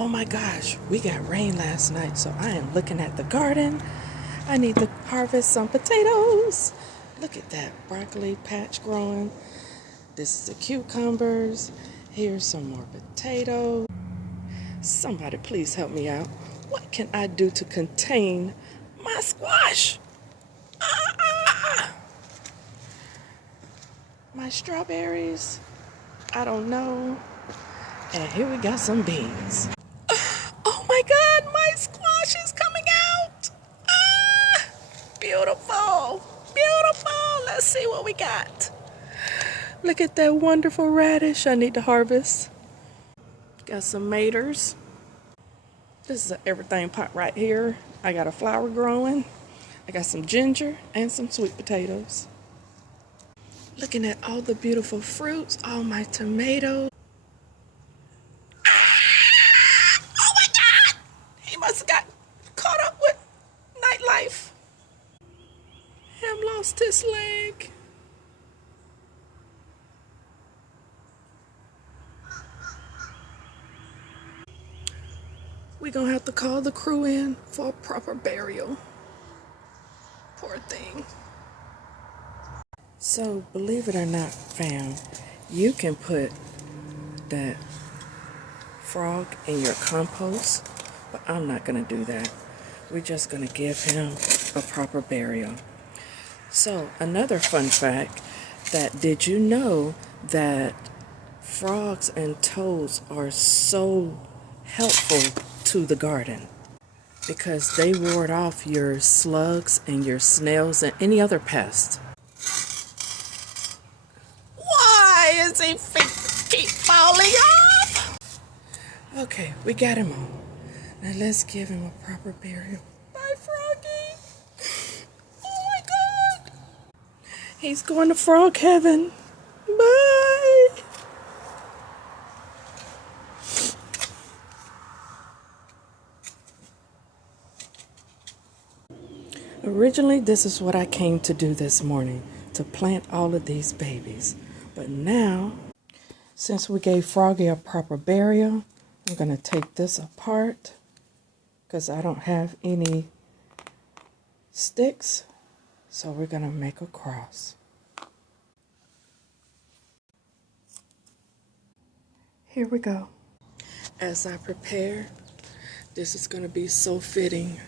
Oh my gosh, we got rain last night, so I am looking at the garden. I need to harvest some potatoes. Look at that broccoli patch growing. This is the cucumbers. Here's some more potatoes. Somebody please help me out. What can I do to contain my squash? My strawberries? I don't know. And here we got some beans. Oh my God, my squash is coming out. Ah, beautiful, beautiful. Let's see what we got. Look at that wonderful radish I need to harvest. Got some maters. This is an everything pot right here. I got a flower growing. I got some ginger and some sweet potatoes. Looking at all the beautiful fruits, all my tomatoes. Oh my God! He must have got caught up with nightlife. Him lost his leg. We're gonna have to call the crew in for a proper burial. Poor thing. So, believe it or not, fam, you can put that frog in your compost, but I'm not gonna do that. We're just gonna give him a proper burial. So, another fun fact that did you know that frogs and toads are so helpful to the garden? Because they ward off your slugs and your snails and any other pests. Why is he keep falling off? Okay, we got him on. Now let's give him a proper burial. Bye, Froggy. Oh my God. He's going to frog heaven. Bye. Originally, this is what I came to do this morning, to plant all of these babies. But now, since we gave Froggy a proper burial, I'm going to take this apart because I don't have any sticks. So we're going to make a cross. Here we go. As I prepare, this is going to be so fitting